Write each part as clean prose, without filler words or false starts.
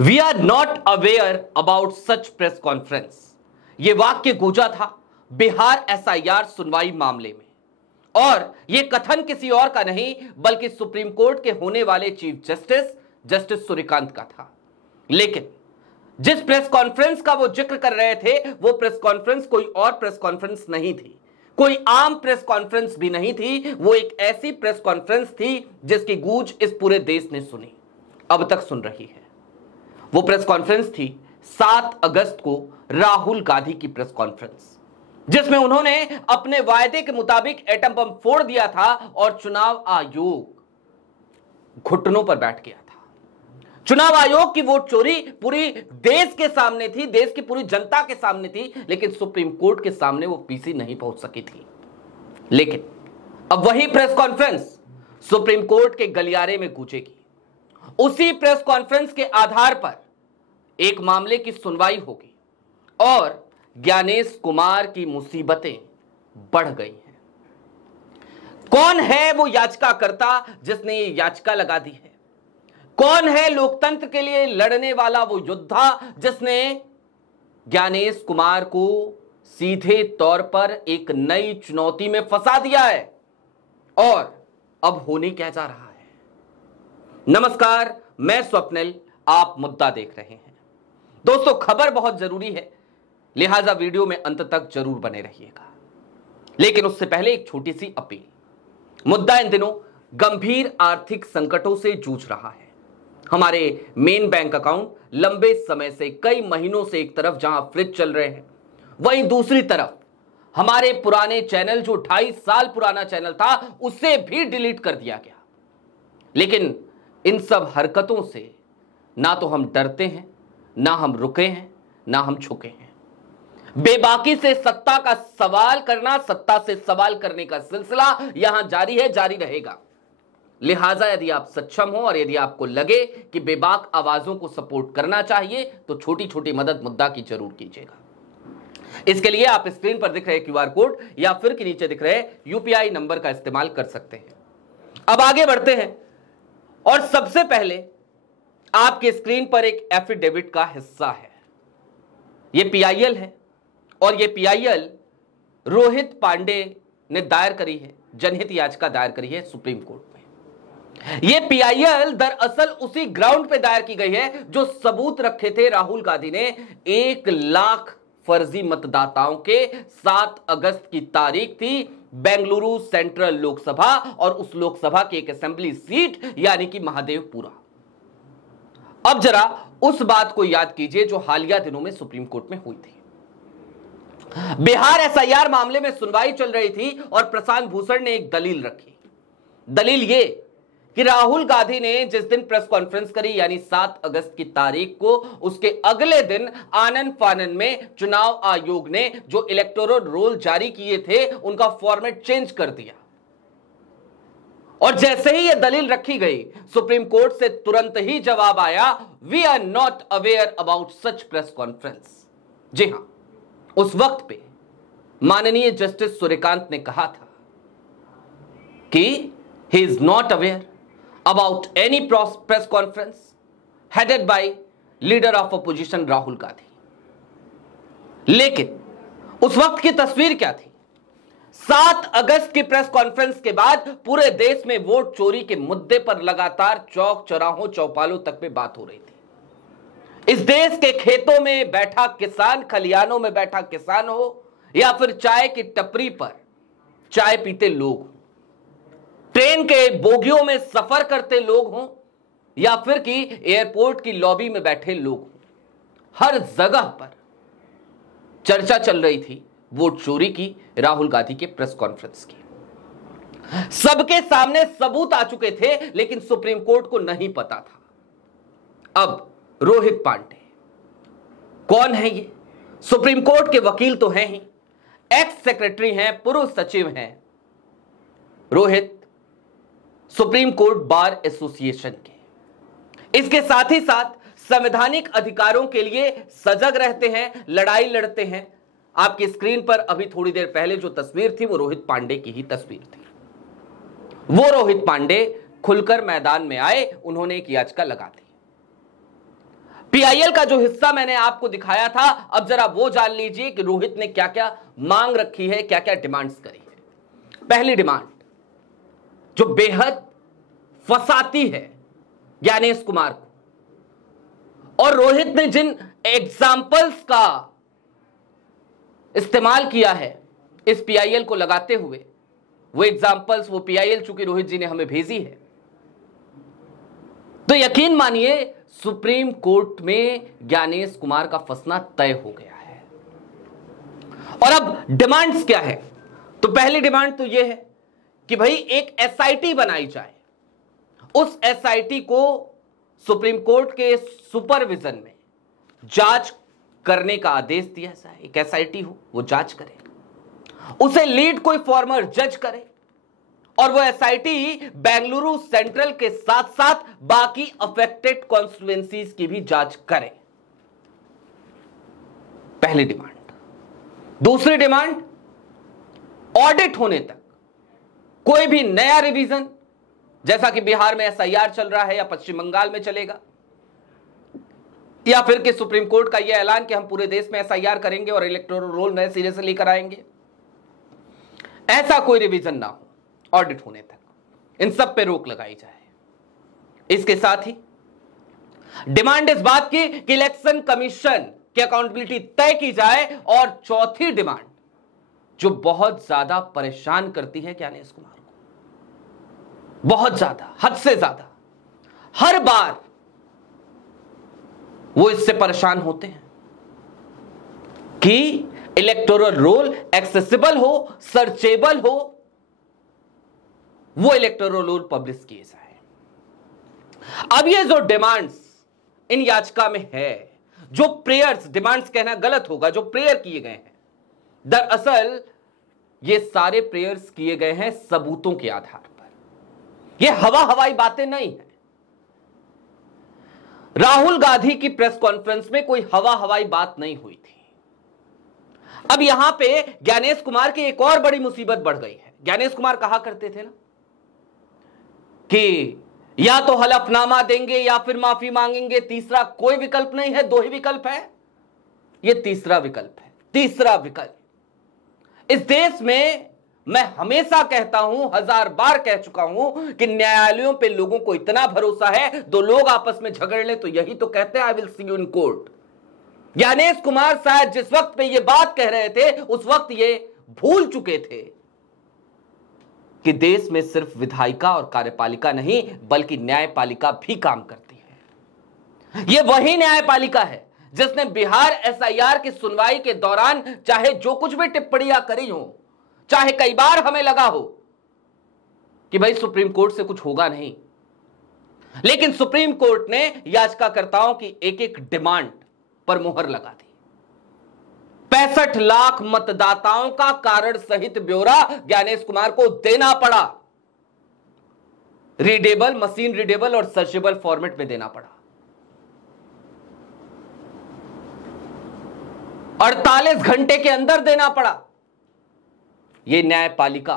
We are not aware about such press conference. यह वाक्य गूंजा था बिहार एसआईआर सुनवाई मामले में और यह कथन किसी और का नहीं बल्कि सुप्रीम कोर्ट के होने वाले चीफ जस्टिस सूर्यकांत का था। लेकिन जिस प्रेस कॉन्फ्रेंस का वो जिक्र कर रहे थे वो प्रेस कॉन्फ्रेंस कोई और प्रेस कॉन्फ्रेंस नहीं थी, कोई आम प्रेस कॉन्फ्रेंस भी नहीं थी। वो एक ऐसी प्रेस कॉन्फ्रेंस थी जिसकी गूंज इस पूरे देश ने सुनी, अब तक सुन रही है। वो प्रेस कॉन्फ्रेंस थी 7 अगस्त को राहुल गांधी की प्रेस कॉन्फ्रेंस, जिसमें उन्होंने अपने वायदे के मुताबिक एटम बम फोड़ दिया था और चुनाव आयोग घुटनों पर बैठ गया था। चुनाव आयोग की वोट चोरी पूरी देश के सामने थी, देश की पूरी जनता के सामने थी, लेकिन सुप्रीम कोर्ट के सामने वो पीसी नहीं पहुंच सकी थी। लेकिन अब वही प्रेस कॉन्फ्रेंस सुप्रीम कोर्ट के गलियारे में गूंजेगी। उसी प्रेस कॉन्फ्रेंस के आधार पर एक मामले की सुनवाई होगी और ज्ञानेश कुमार की मुसीबतें बढ़ गई हैं। कौन है वो याचिकाकर्ता जिसने ये याचिका लगा दी है? कौन है लोकतंत्र के लिए लड़ने वाला वो योद्धा जिसने ज्ञानेश कुमार को सीधे तौर पर एक नई चुनौती में फंसा दिया है? और अब होने क्या जा रहा है? नमस्कार, मैं स्वप्निल, आप मुद्दा देख रहे हैं। दोस्तों, खबर बहुत जरूरी है, लिहाजा वीडियो में अंत तक जरूर बने रहिएगा। लेकिन उससे पहले एक छोटी सी अपील। मुद्दा इन दिनों गंभीर आर्थिक संकटों से जूझ रहा है। हमारे मेन बैंक अकाउंट लंबे समय से, कई महीनों से एक तरफ जहां फ्रिज चल रहे हैं, वहीं दूसरी तरफ हमारे पुराने चैनल, जो 2.5 साल पुराना चैनल था, उसे भी डिलीट कर दिया गया। लेकिन इन सब हरकतों से ना तो हम डरते हैं, ना हम रुके हैं, ना हम झुके हैं। बेबाकी से सत्ता का सवाल करना, सत्ता से सवाल करने का सिलसिला यहां जारी है, जारी रहेगा। लिहाजा यदि आप सक्षम हो और यदि आपको लगे कि बेबाक आवाजों को सपोर्ट करना चाहिए तो छोटी छोटी मदद मुद्दा की जरूर कीजिएगा। इसके लिए आप स्क्रीन पर दिख रहे क्यूआर कोड या फिर के नीचे दिख रहे यूपीआई नंबर का इस्तेमाल कर सकते हैं। अब आगे बढ़ते हैं और सबसे पहले आपके स्क्रीन पर एक एफिडेविट का हिस्सा है। यह पीआईएल है और यह पीआईएल रोहित पांडे ने दायर करी है, जनहित याचिका दायर करी है सुप्रीम कोर्ट में। यह पीआईएल दरअसल उसी ग्राउंड पे दायर की गई है जो सबूत रखे थे राहुल गांधी ने 1 लाख फर्जी मतदाताओं के 7 अगस्त की तारीख थी, बेंगलुरु सेंट्रल लोकसभा और उस लोकसभा की एक असेंबली सीट यानी कि महादेवपुरा। अब जरा उस बात को याद कीजिए जो हालिया दिनों में सुप्रीम कोर्ट में हुई थी। बिहार एसआईआर मामले में सुनवाई चल रही थी और प्रशांत भूषण ने एक दलील रखी। दलील यह कि राहुल गांधी ने जिस दिन प्रेस कॉन्फ्रेंस करी यानी 7 अगस्त की तारीख को, उसके अगले दिन आनन फानन में चुनाव आयोग ने जो इलेक्टोरल रोल जारी किए थे उनका फॉर्मेट चेंज कर दिया। और जैसे ही यह दलील रखी गई, सुप्रीम कोर्ट से तुरंत ही जवाब आया, we are not aware about such press conference. जी हां, उस वक्त पे माननीय जस्टिस सूर्यकांत ने कहा था कि he is not aware about any press conference headed by leader of opposition Rahul Gandhi. लेकिन उस वक्त की तस्वीर क्या थी? 7 अगस्त की प्रेस कॉन्फ्रेंस के बाद पूरे देश में वोट चोरी के मुद्दे पर लगातार चौक चौराहों चौपालों तक में बात हो रही थी। इस देश के खेतों में बैठा किसान, खलिहानों में बैठा किसान हो या फिर चाय की टपरी पर चाय पीते लोग, ट्रेन के बोगियों में सफर करते लोग हों या फिर कि एयरपोर्ट की लॉबी में बैठे लोग हों, हर जगह पर चर्चा चल रही थी वोट चोरी की, राहुल गांधी के प्रेस कॉन्फ्रेंस की। सबके सामने सबूत आ चुके थे लेकिन सुप्रीम कोर्ट को नहीं पता था। अब रोहित पांडे कौन है? ये सुप्रीम कोर्ट के वकील तो हैं ही, एक्स सेक्रेटरी हैं, पूर्व सचिव हैं। Rohit supreme court bar association के, इसके साथ ही साथ संवैधानिक अधिकारों के लिए सजग रहते हैं, लड़ाई लड़ते हैं। आपकी स्क्रीन पर अभी थोड़ी देर पहले जो तस्वीर थी वो रोहित पांडे की ही तस्वीर थी। वो रोहित पांडे खुलकर मैदान में आए, उन्होंने एक याचिका लगा दी। पीआईएल का जो हिस्सा मैंने आपको दिखाया था, अब जरा वो जान लीजिए कि रोहित ने क्या क्या मांग रखी है, क्या क्या डिमांड्स करी है। पहली डिमांड जो बेहद फंसाती है ज्ञानेश कुमार को, और रोहित ने जिन एग्जाम्पल्स का इस्तेमाल किया है इस पीआईएल को लगाते हुए, वो एग्जाम्पल्स, वो पीआईएल चूंकि रोहित जी ने हमें भेजी है, तो यकीन मानिए सुप्रीम कोर्ट में ज्ञानेश कुमार का फंसना तय हो गया है। और अब डिमांड्स क्या है? तो पहली डिमांड तो यह है कि भाई एक एसआईटी बनाई जाए, उस एसआईटी को सुप्रीम कोर्ट के सुपरविजन में जांच करने का आदेश दिया जाए। एक एसआईटी हो, वो जांच करे, उसे लीड कोई फॉर्मर जज करे, और वो एसआईटी बेंगलुरु सेंट्रल के साथ साथ बाकी अफेक्टेड कॉन्स्टिट्यूएंसीज की भी जांच करे। पहली डिमांड। दूसरी डिमांड, ऑडिट होने तक कोई भी नया रिवीजन, जैसा कि बिहार में एसआईआर चल रहा है या पश्चिम बंगाल में चलेगा, या फिर कि सुप्रीम कोर्ट का यह ऐलान कि हम पूरे देश में एसआईआर करेंगे और इलेक्टोरल रोल नए सिरे से लेकर आएंगे, ऐसा कोई रिवीजन ना हो ऑडिट होने तक, इन सब पे रोक लगाई जाए। इसके साथ ही डिमांड इस बात की कि इलेक्शन कमीशन की अकाउंटेबिलिटी तय की जाए। और चौथी डिमांड जो बहुत ज्यादा परेशान करती है ज्ञानेश कुमार को, बहुत ज्यादा, हद से ज्यादा, हर बार वो इससे परेशान होते हैं कि इलेक्टोरल रोल एक्सेसिबल हो, सर्चेबल हो, वो इलेक्टोरल रोल पब्लिश किए जाए। अब ये जो डिमांड्स इन याचिका में है, जो प्रेयर्स, डिमांड्स कहना गलत होगा, जो प्रेयर किए गए हैं, दरअसल ये सारे प्रेयर्स किए गए हैं सबूतों के आधार पर। ये हवाई बातें नहीं है। राहुल गांधी की प्रेस कॉन्फ्रेंस में कोई हवाई बात नहीं हुई थी। अब यहां पे ज्ञानेश कुमार की एक और बड़ी मुसीबत बढ़ गई है। ज्ञानेश कुमार कहा करते थे ना कि या तो हलफनामा देंगे या फिर माफी मांगेंगे, तीसरा कोई विकल्प नहीं है, दो ही विकल्प है। ये तीसरा विकल्प है। तीसरा विकल्प इस देश में, मैं हमेशा कहता हूं, 1000 बार कह चुका हूं कि न्यायालयों पे लोगों को इतना भरोसा है, दो लोग आपस में झगड़ ले तो यही तो कहते हैं I will see you in court. Gyanesh Kumar शायद जिस वक्त पे ये बात कह रहे थे, उस वक्त ये भूल चुके थे कि देश में सिर्फ विधायिका और कार्यपालिका नहीं बल्कि न्यायपालिका भी काम करती है। यह वही न्यायपालिका है जिसने बिहार एसआईआर की सुनवाई के दौरान चाहे जो कुछ भी टिप्पणियां करी हो, चाहे कई बार हमें लगा हो कि भाई सुप्रीम कोर्ट से कुछ होगा नहीं, लेकिन सुप्रीम कोर्ट ने याचिकाकर्ताओं की एक एक डिमांड पर मुहर लगा दी। 65 लाख मतदाताओं का कारण सहित ब्यौरा ज्ञानेश कुमार को देना पड़ा। रीडेबल, मशीन रीडेबल और सर्चेबल फॉर्मेट में देना पड़ा। 48 घंटे के अंदर देना पड़ा। यह न्यायपालिका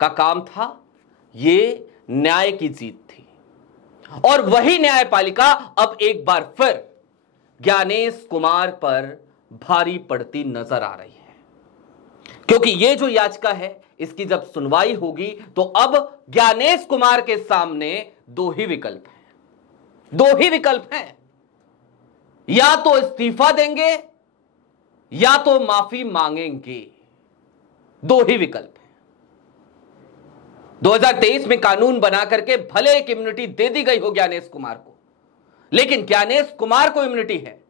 का काम था, यह न्याय की जीत थी। और वही न्यायपालिका अब एक बार फिर ज्ञानेश कुमार पर भारी पड़ती नजर आ रही है, क्योंकि यह जो याचिका है इसकी जब सुनवाई होगी तो अब ज्ञानेश कुमार के सामने दो ही विकल्प हैं। दो ही विकल्प हैं, या तो इस्तीफा देंगे या तो माफी मांगेंगे। दो ही विकल्प हैं। 2023 में कानून बना करके भले एक इम्यूनिटी दे दी गई हो ज्ञानेश कुमार को, लेकिन ज्ञानेश कुमार को इम्यूनिटी है।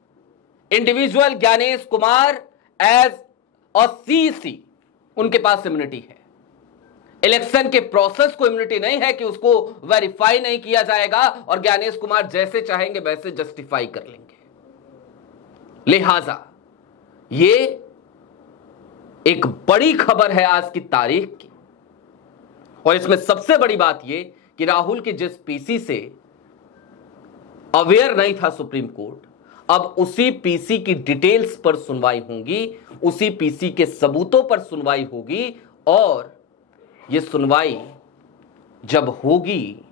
Individual Gyanesh Kumar as a CC, उनके पास इम्यूनिटी है। इलेक्शन के प्रोसेस को इम्यूनिटी नहीं है कि उसको वेरीफाई नहीं किया जाएगा और ज्ञानेश कुमार जैसे चाहेंगे वैसे जस्टिफाई कर लेंगे। लिहाजा ये एक बड़ी खबर है आज की तारीख की, और इसमें सबसे बड़ी बात यह कि राहुल के जिस पीसी से अवेयर नहीं था सुप्रीम कोर्ट, अब उसी पीसी की डिटेल्स पर सुनवाई होगी, उसी पीसी के सबूतों पर सुनवाई होगी। और यह सुनवाई जब होगी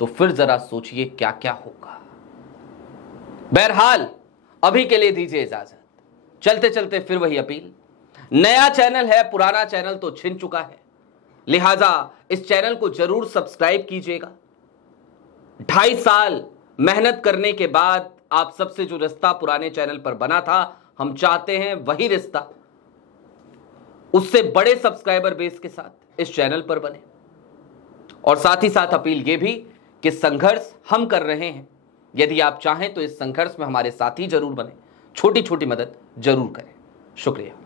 तो फिर जरा सोचिए क्या क्या होगा। बहरहाल अभी के लिए दीजिए इजाजत। चलते चलते फिर वही अपील, नया चैनल है, पुराना चैनल तो छिन चुका है, लिहाजा इस चैनल को जरूर सब्सक्राइब कीजिएगा। 2.5 साल मेहनत करने के बाद आप सबसे जो रिश्ता पुराने चैनल पर बना था, हम चाहते हैं वही रिश्ता उससे बड़े सब्सक्राइबर बेस के साथ इस चैनल पर बने। और साथ ही साथ अपील यह भी कि संघर्ष हम कर रहे हैं, यदि आप चाहें तो इस संघर्ष में हमारे साथी जरूर बने, छोटी छोटी मदद जरूर करें। शुक्रिया।